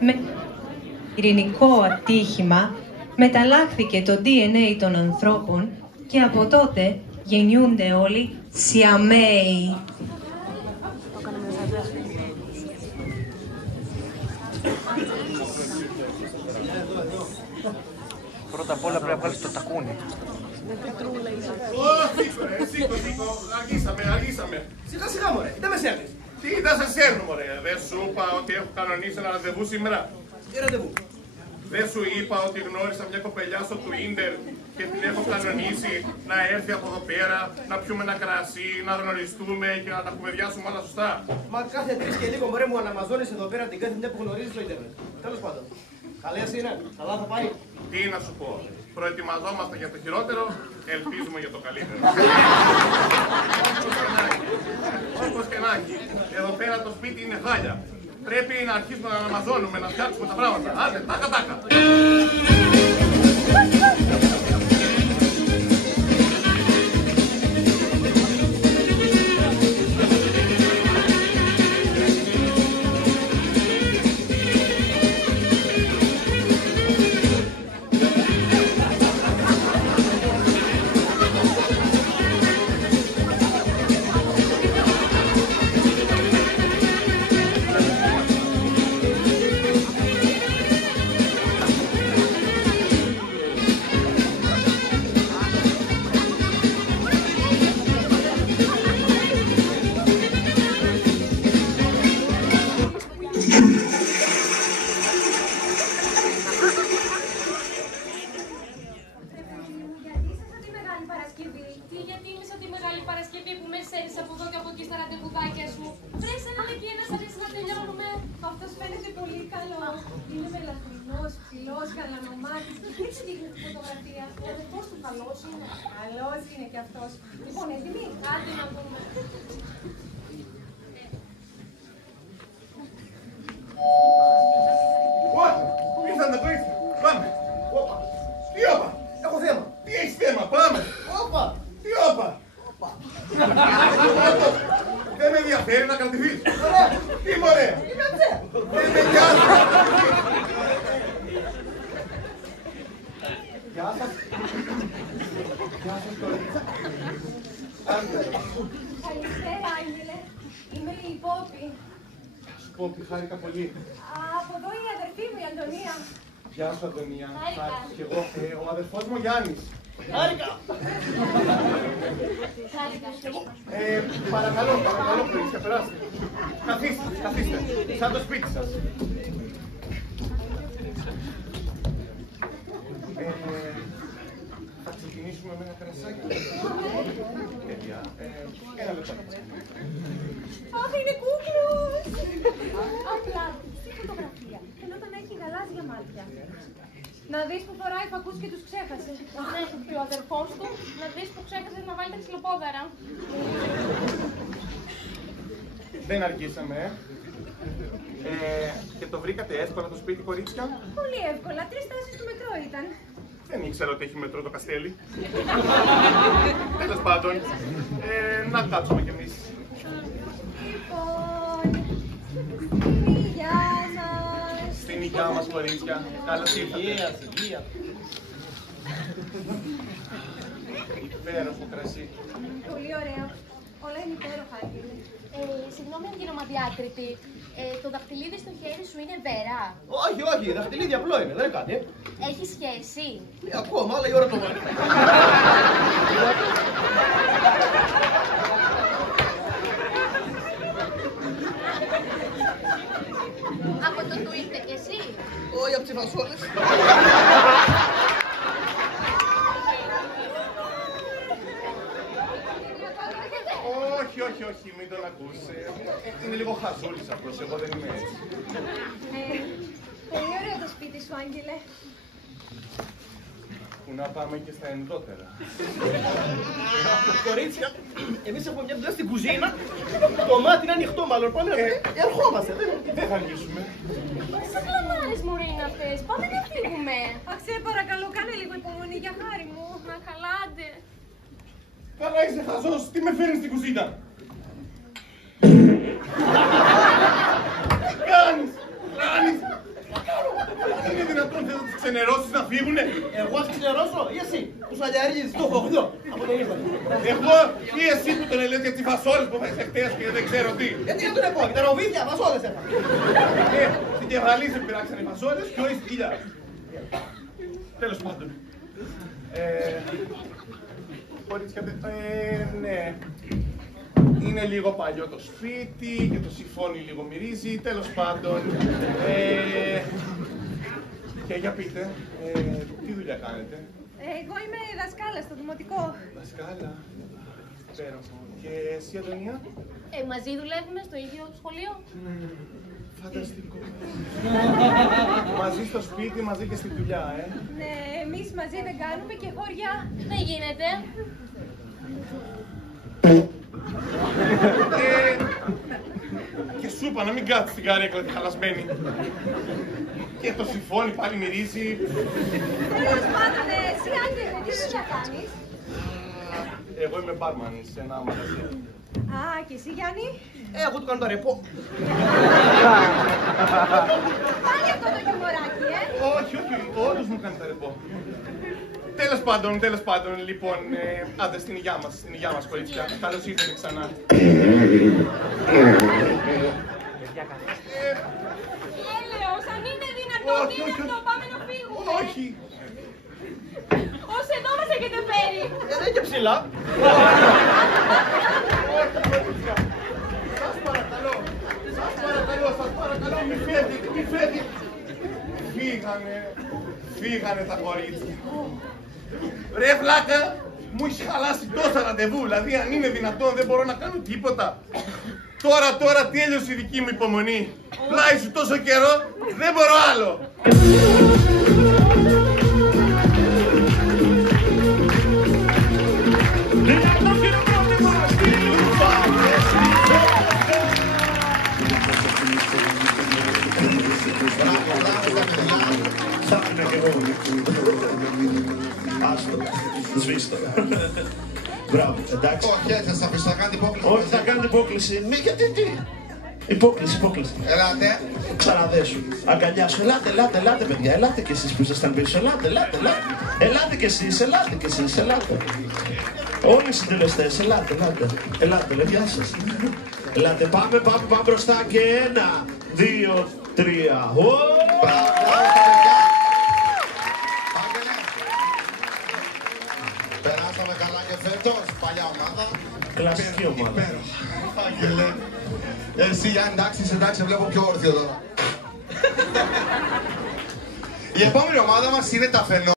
Με ειρηνικό ατύχημα μεταλλάχθηκε το DNA των ανθρώπων και από τότε γεννιούνται όλοι Σιαμαίοι. Πρώτα απ' όλα πρέπει να βγάλεις το τακούνι. Σήκω, αργήσαμε. Σιγά σιγά μωρέ, δεν με σέρνεις. Τι θα σε σέρνω μωρέ, δεν σου είπα ότι έχω κανονίσει ένα ραντεβού σήμερα. Τι ραντεβού? Δεν σου είπα ότι γνώρισα μια κοπελιά στο Twitter και την έχω κανονίσει να έρθει από εδώ πέρα, να πιούμε ένα κρασί, να γνωριστούμε και να τα κουβεντιάσουμε όλα σωστά. Μα κάθε 3 και λίγο μωρέ μου αναμαζώνεις εδώ πέρα την κάθε μια που γνωρίζεις στο ίντερνετ. Τέλος πάντων. Καλή είναι, καλά θα πάει. Τι να σου πω, προετοιμαζόμαστε για το χειρότερο, ελπίζουμε για το καλύτερο. Όπως και να έχει, εδώ πέρα το σπίτι είναι χάλια. Πρέπει να αρχίσουμε να αναμαζώνουμε, να φτιάξουμε τα πράγματα. Άντε, τάκα. Λοιπόν, έτοιμοι, κάτι να πούμε. Όχι, ήρθαν το ήρθαν. Πάμε. Όπα. Τι όπα. Έχω θέμα. Τι έχεις θέμα, πάμε. Όπα. Τι όπα. Δεν με ενδιαφέρει να κρατηθείς. Τι μωρέ. Δεν με νοιάζει. Γεια σας. Γεια σας κορίτσια. Καλησπέρα, Άγγελε. Είμαι η Πόπη. Σου πω, χάρηκα πολύ. Από εδώ η αδερφή μου, η Αντωνία. Γεια σου, Αντωνία. Χάρηκα. Και εγώ, ο αδερφός μου Γιάννης. Χάρηκα. Παρακαλώ, κορίτσια, περάστε. Καθίστε, σαν το σπίτι σας. Θα ξεκινήσουμε με ένα κρασάκι. Παιδιά, ένα λεπτό. Αχ, είναι κούκλος! Απλά, στη φωτογραφία. Φαινόταν να έχει γαλάζια μάτια. Να δεις που φοράει φακούς και τους ξέχασε. Ναι, και ο αδερφός του, να δεις που ξέχασε να βάλει τα ξυλοπόδαρα. Δεν αργήσαμε, και το βρήκατε εύκολα το σπίτι, κορίτσια. Πολύ εύκολα, 3 στάσεις του μετρό ήταν. Δεν ήξερα ότι έχει μετρό το Καστέλι. Τέλος πάντων, να κάτσουμε κι εμείς. Λοιπόν, στην υγειά σας. Στην υγειά μας, κορίτσια. Καλώς ήρθατε. Υγεία. Υπέροχο κρασί. Πολύ ωραίο. Όλα είναι υπέροχα, Άγγελε. Συγγνώμη, αγγελομαδιάκριτη. Το δαχτυλίδι στο χέρι σου είναι βέρα. Όχι, δαχτυλίδι απλό είναι, δεν είναι κάτι. Έχει σχέση. Ακόμα, αλλά η ώρα το βάλει. Από το Twitter κι εσύ. Όχι, από τις φασόλες. Όχι, μην τον ακούς. Είναι λίγο χαζούλης απλώς, εγώ δεν είμαι έτσι. Πολύ ωραίο το σπίτι σου, Άγγελε. Που να πάμε και στα ενδότερα. Κορίτσια, εμείς έχουμε μια δουλειά στην κουζίνα. Το μάτι είναι ανοιχτό μάλλον. Πάμε να ερχόμαστε. Δεν θα αργήσουμε. Τι χλαμάρες μωρέ είναι αυτές. Πάμε να φύγουμε. Αχ, σε παρακαλώ, κάνε λίγο υπομονή για χάρη μου. Να χαλάτε. Καλά είσαι χαζός, τι με φέρνεις στην κουζίνα. Τι κάνεις! Είναι δυνατόν θες να τους ξενερώσεις να φύγουνε? Εγώ ας ξενερώσω ή εσύ που σαλιαρίζεις το χωριό από τον ήρθα. Εγώ ή εσύ που τον ελέγχεις για τις φασόλες που έφαγες χτες και δεν ξέρω τι. Γιατί δεν τον πω, τα ροβίδια, φασόλες έφαγα. Στην κεφαλή σε πειράξανε οι φασόλες και όχι στην κοιλιά. Τέλος πάντων. Κορίτσια, ναι. Είναι λίγο παλιό το σπίτι και το σιφόνι λίγο μυρίζει, τέλος πάντων. Και για πείτε, τι δουλειά κάνετε? Εγώ είμαι δασκάλα στο δημοτικό. Δασκάλα. Υπέροχο. Και εσύ, Αντωνία? Μαζί δουλεύουμε στο ίδιο σχολείο. Φανταστικό. Μαζί στο σπίτι, μαζί και στη δουλειά, Ναι, εμείς μαζί δεν κάνουμε και χωριά. Δεν γίνεται. Και σου είπα να μην κάτσεις στην καρέκλα τη χαλασμένη. Και το σιφόνι πάλι μυρίζει. Τέλος πάντων, εσύ Άγγελε, τι δουλειά κάνεις? Εγώ είμαι μπάρμαν σε ένα μαγαζί. Α, και εσύ Γιάννη? Εγώ του κάνω το ρεπό. Πάλι αυτό το χιουμοράκι, Όχι, όντως μου κάνει τα ρεπό. Τέλος πάντων, λοιπόν, άντε στην υγειά μας, κορίτσια. Καλώς ήρθατε ξανά. Έλεος, αν είναι δυνατόν, τι είναι αυτό, πάμε να φύγουμε. Όχι. Ως εδώ μας έχετε φέρει. Δεν είναι και ψηλά. Σας παρακαλώ, μη φεύγετε. Φύγανε τα κορίτσια. Ρε βλάκα, μου έχει χαλάσει τόσα ραντεβού, δηλαδή αν είναι δυνατόν δεν μπορώ να κάνω τίποτα. Τώρα τέλειωσε η δική μου υπομονή. Πλάι σου τόσο καιρό, δεν μπορώ άλλο. Θα ήμουν και εγώ. Άστο. Σβήστο. Μπράβο, εντάξει. Όχι, έτσι θα σας αφήσω, θα κάνετε υπόκληση. Όχι, θα κάνετε υπόκληση. Μη, γιατί τι. Υπόκληση. Ελάτε. Ξαναδέσου. Αγκαλιά σου. Ελάτε, παιδιά. Ελάτε κι εσείς που ήσασταν πίσω. Ελάτε. Ελάτε κι εσείς. Όλοι οι συντελεστές. Ελάτε, γεια σας. Ελάτε, πάμε μπροστά και 1, 2, 3. Περάσαμε καλά και φέτος, παλιά ομάδα. Κλασική ομάδα. Άγγελε. Εσύ Γιάννη, εντάξει, βλέπω πιο όρθιο τώρα. Η επόμενη ομάδα μας είναι τα φαινόμενα.